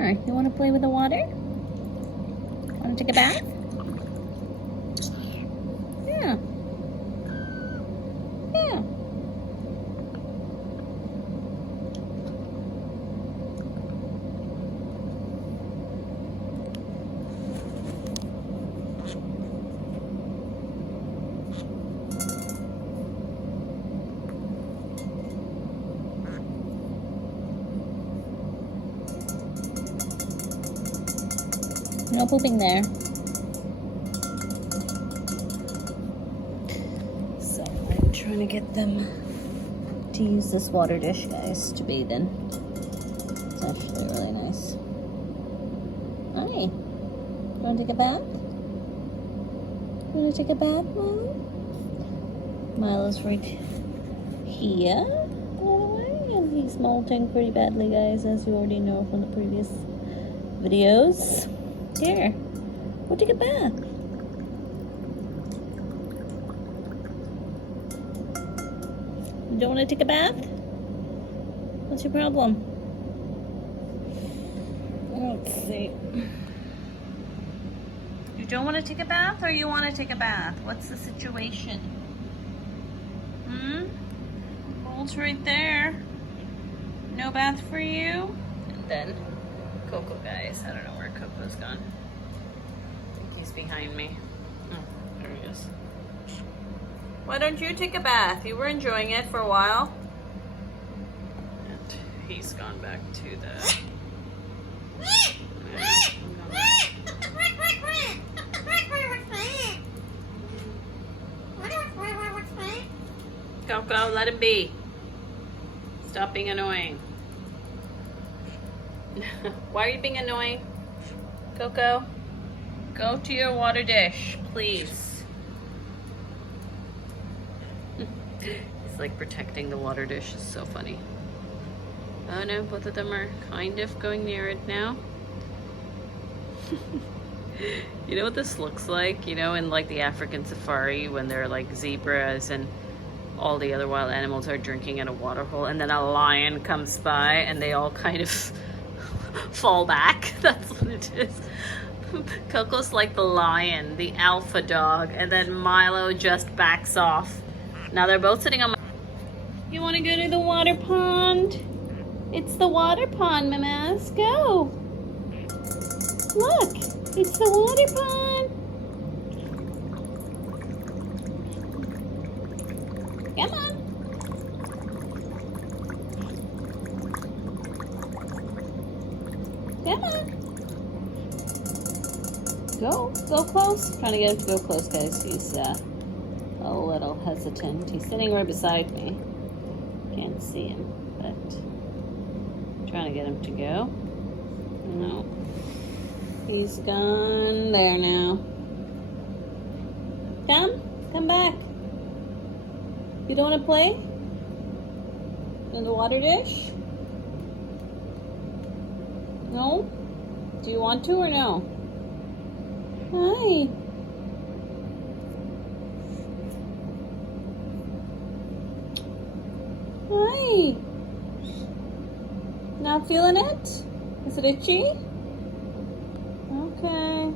Here, you want to play with the water? Want to take a bath? Yeah. Yeah. No pooping there. So I'm trying to get them to use this water dish, guys, to bathe in. It's actually really nice. Hi. You want to take a bath? You want to take a bath, Milo? Milo's right here, by the way, and he's molting pretty badly, guys, as you already know from the previous videos. Here, go take a bath. You don't want to take a bath? What's your problem? Let's see. You don't want to take a bath, or you want to take a bath? What's the situation? Bowl's right there. No bath for you? And then Coco, guys. I don't know where Coco's gone. I think he's behind me. Oh, there he is. Why don't you take a bath? You were enjoying it for a while. And he's gone back to the... Coco, let him be. Stop being annoying. Why are you being annoying? Coco, go to your water dish, please. He's like protecting the water dish. It's so funny. Oh no, both of them are kind of going near it now. You know what this looks like? You know, in like the African safari when they're like zebras and all the other wild animals are drinking in a water hole, and then a lion comes by and they all kind of fall back. That's what it is. Coco's like the lion, the alpha dog, and then Milo just backs off. Now they're both sitting on my... You want to go to the water pond? It's the water pond, mamas. Go. Look, it's the water pond. Come on. Come on. Go close. I'm trying to get him to go close, guys. He's a little hesitant. He's sitting right beside me. Can't see him, but I'm trying to get him to go. No. He's gone there now. Come back. You don't want to play in the water dish? No? Do you want to or no? Hi. Hi. Not feeling it? Is it itchy? Okay.